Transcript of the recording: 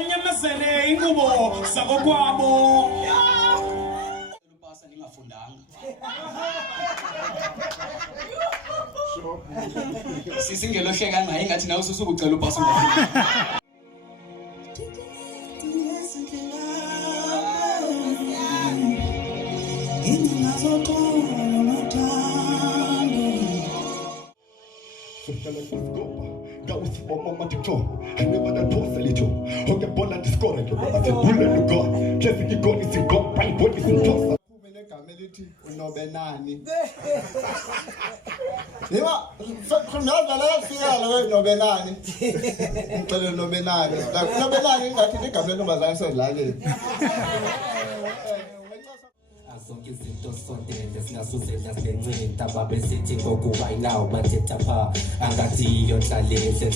anyamezele inqubo zakokwabo. Lupasa ningafundanga. Sisingelohleka ngaye ngathi nawe usukucela upasa ungafunda. Unobenani Yeba khumyaza la sika la Nobenani ngicela Nobenani la Nobenani ngathi igama lentombazana selilakeni Zonke izinto sondele singasuzela sinenceda babesithi ngokuba inawo bathetha pha angathi iyo ndlale enhle